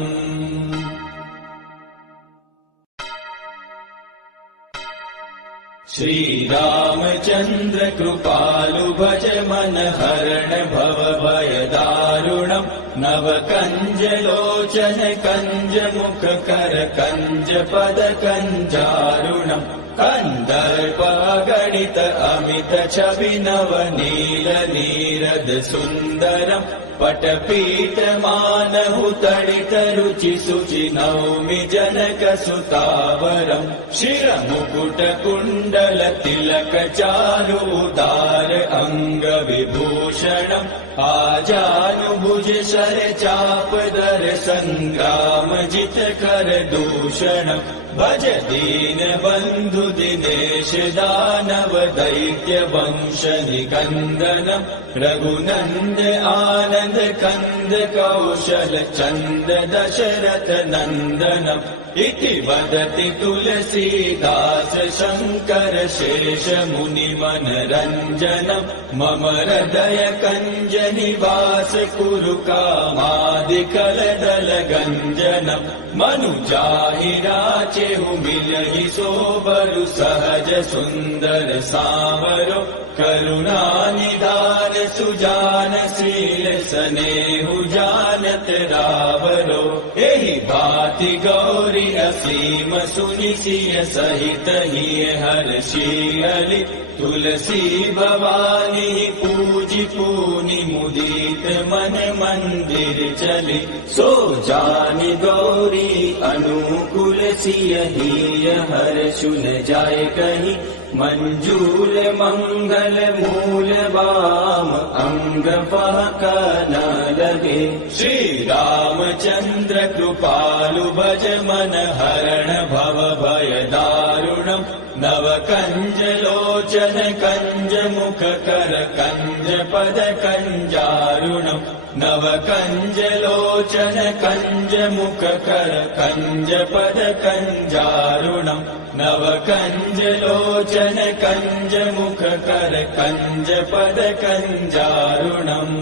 श्री रामचंद्र कृपालु भज मन हरण भव भय दारुणम् नव कंज लोचन कंज मुख कर कंज पद कंजारुणम् कन्दर्पगणित अमित छवि नवनील नीरद सुन्दरम् पटपीठमानहु तडितरुचि शुचि नौमि जनकसुतावरम् शिरमुकुटकुण्डल तिलक चारुदार अङ्गविभूषणम् आजानुभुज शर चापदर सङ्ग्राम जितकर दूषणम् भज दीन बन्धु दिनेश दानव दैत्य वंश निकन्दनम् रघुनन्द आनन्द कन्द कौशल चन्द दशरथ नन्दनम् इति वदति तुलसीदास शङ्कर शेष मुनि मनरञ्जनम् मम हृदय कञ्ज निवास कुरु कामादिकलदल गञ्जनम् मनुजाहि राचेहु मिलहि सोबरु सहज सुन्दर सावरो करुणा निधान सुजान शील सनेहु जानत रावरो एहि भाति गौरी असीम सुनि सिय सहित हिय हर्षियलि तुलसी भवानी पूजि पूनि मुदित मन मंदिर चली सो जानि गौरी अनुकूल सिय हिय हर्षु न जाय कहि मंजूल मंगल मूल वाम अंग पहक न लगे श्री रामचंद्र कृपालु भज मन हरण भव भय दारुणम् नव कंज लोचन कंज मुख कर कंज पद कंजारुणम् नव कंज लोचन कंज मुख कर कंज पद कंजारुणम् नव कंज लोचन कंज मुख कर कंज पद कंजारुणम्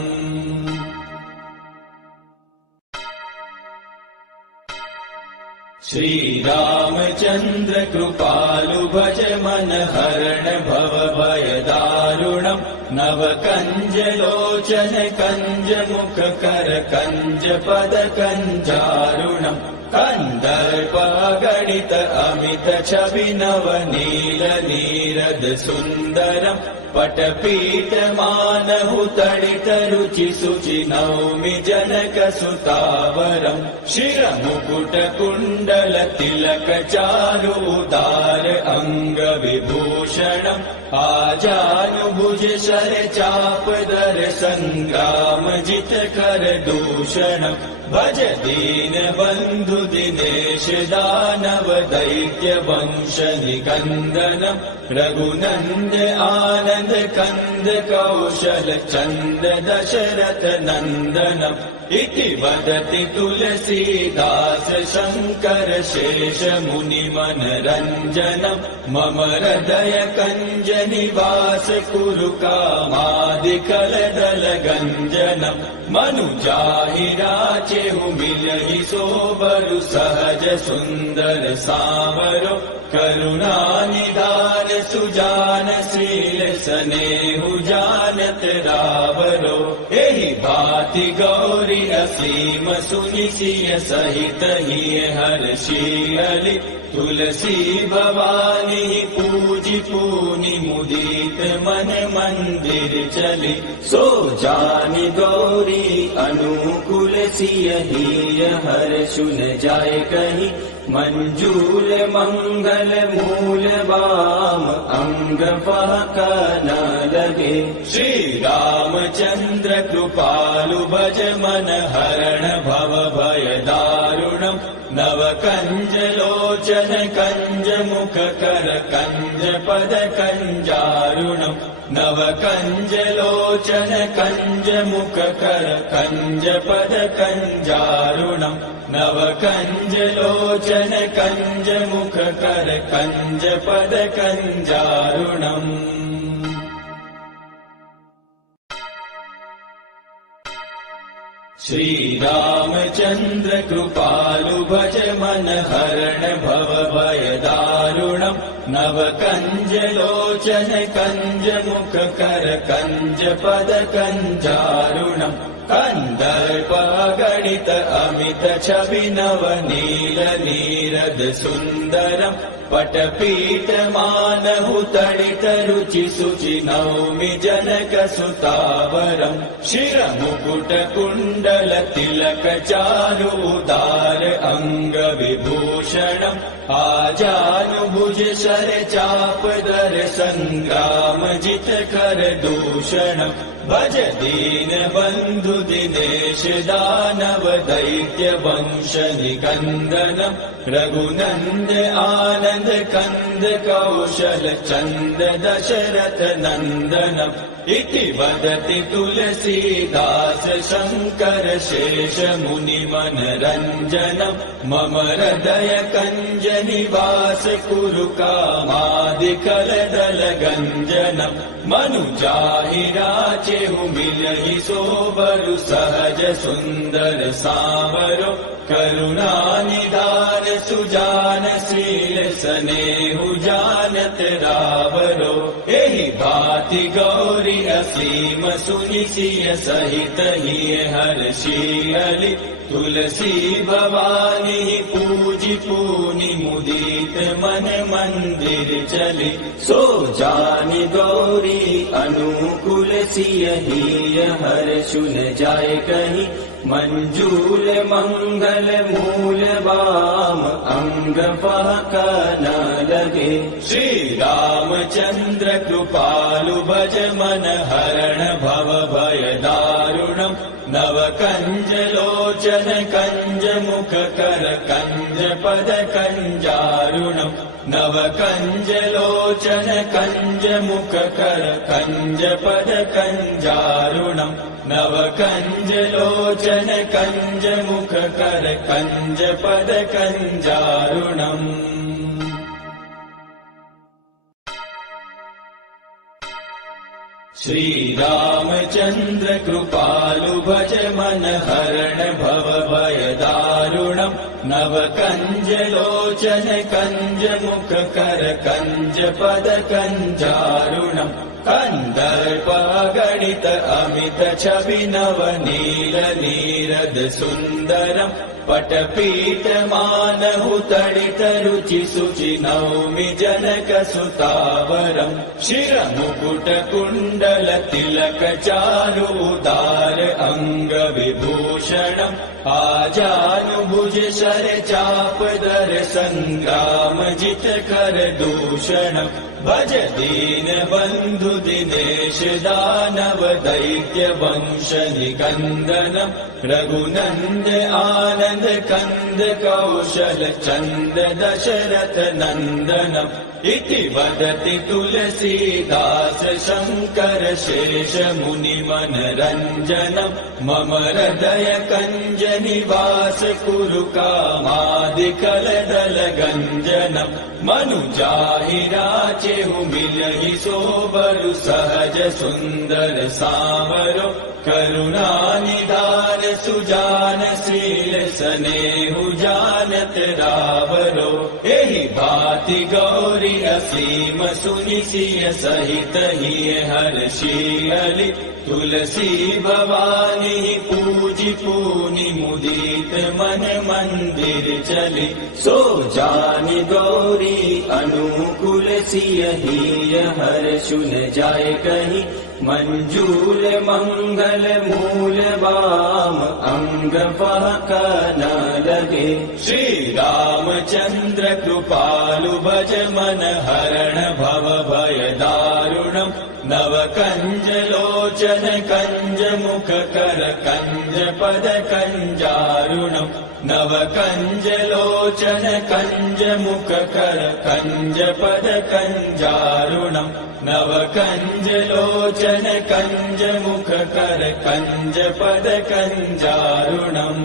श्री रामचंद्र कृपालु भज मन हरण भव भय दारुणम् नव कंज लोचन कंज मुख कर कंज पद कंजारुणम् कंदर्प गणित अमित छवि नव नील नीरद सुन्दरम् पटपीठ मानहु तडित रुचि शुचि नौमि जनक सुतावरम् शिरमुकुट कुण्डल तिलक चारुदार अंग विभूषणम् आजानुभुज शर चापदर संग्राम जित कर दूषणम् भज दीन बन्धु दिनेश दानव दैत्य वंश निकन्दनम् रघुनन्द आनन्द कन्द कौशल चन्द दशरथ नन्दनम् इति वदति तुलसीदास शङ्कर शेष मुनि मनरञ्जनम् मम हृदय कञ्ज निवास कुरु कामादिकलदल गञ्जनम् मनुजाहि राचेहु मिलहि सोबरु सहज सुन्दर सावरो करुणा निधान सुजान शील सनेहु जानत रावरो एहि भाति गौरी असीम सुनि सिय सहित हिय हर्षियलि तुलसी भवानी पूजि पूनि मुदित मन मंदिर चली सो जानि गौरी अनुकूल सिय हिय हर्षु न जाय कहि मंजूल मंगल मूल वाम अंग पहक न लगे श्री रामचंद्र कृपालु भज मन हरण भव भय दारुणम् नव कंज लोचन कंज मुख कर कंज पद कंजारुणम् नव कंज लोचन कंज मुख कर कंज पद कंजारुणम् नव कंज लोचन कंज मुख कर कंज पद कंजारुणम् श्री रामचंद्र कृपालु भज मन हरण भव भय दारुणम् नव कंज लोचन कंज मुख कर कंज पद कंजारुणम् कंदर्प गणित अमित छवि नव नील नीरद सुन्दरम् पटपीठ मानहु तडित रुचि शुचि नौमि जनक सुतावरम् शिरमुकुट कुण्डल तिलक चारु उदार अंग विभूषणम् आजानुभुज शर चाप दर संग्राम जित कर दूषणम् भज दीन बंधु दिनेश दानव दैत्य वंश निकंदनम् रघुनंद आनंद कंद कौशल चंद दशरथ नंदनम् इति वदति तुलसीदास शंकर शेष मुनि मनरंजनम् मम हृदय कंज निवास कुरु कामादिकल दल गंजनम् मनुजाहि राचेहु मिलहि सोबरु सहज सुंदर सावरो करुणा निधान सुजान शील स्नेहु जानत रावरो एहि भांति गौरी असीम सुनि सिय सहित हिय हर्षि तुलसी भवानी पूजि पूनि मुदित मन मंदिर चली सो जानि गौरी अनुकूल सिय हिय हर्षु न जाय कहीं मंजूल मंगल मूल वाम अंग फहक न लगे श्री रामचंद्र कृपालु भज मन हरण भव भय दारुणम् नव कंज लोचन कंज मुख कर कंज पद कंजारुणम् नव कंज लोचन कंज मुख कर कंज पद कंजारुणम् नव कंज लोचन कंज मुख कर कंज पद कंजारुणम् श्री रामचंद्र कृपालु भज मन हरण भव भय दारुणम् नव कंज लोचन कंज मुख कर कंज पद कंजारुणम् कंदर्प गणित अमित छवि नव नील नीरद सुंदरम् पटपीठ मानहु तडित रुचि शुचि नौमि जनक सुतावरम् शिरमुकुट कुण्डल तिलक चारु उदार अंग विभूषणम् आजानुभुज शर चाप दर संग्राम जित कर दूषणम् भज दीन बंधु दिनेश दानव दैत्य वंश निकंदनम् रघुनंद आनंद कंद कौशल चंद दशरथ नंदनम् इति वदति तुलसीदास शंकर शेष मुनि मनरंजनम् मम हृदय कंज निवास कुरु कामादिकल दल गंजनम् मनुजाहि राचेहु मिलहि सोबरु सहज सुंदर सावरो करुणा निधान सुजान शील स्नेहु जानत रावरो एहि भांति गौरी असीम सुनि सिय सहित हिय हर्षि तुलसी भवानी पूजि पूनि मुदित मन मंदिर चली सो जानि गौरी अनुकूल सिय हिय हर्षु न जाय कहीं मंजूल मंगल मूल वाम अंग फहक न लगे श्री रामचंद्र कृपालु भज मन हरण भव भय दारुणम् नव कंज लोचन कंज मुख कर कंज पद कंजारुणम् नव कंज लोचन कंज मुख कर कंज पद कंजारुणम् नव कंज लोचन कंज मुख कर कंज पद कंजारुणम्।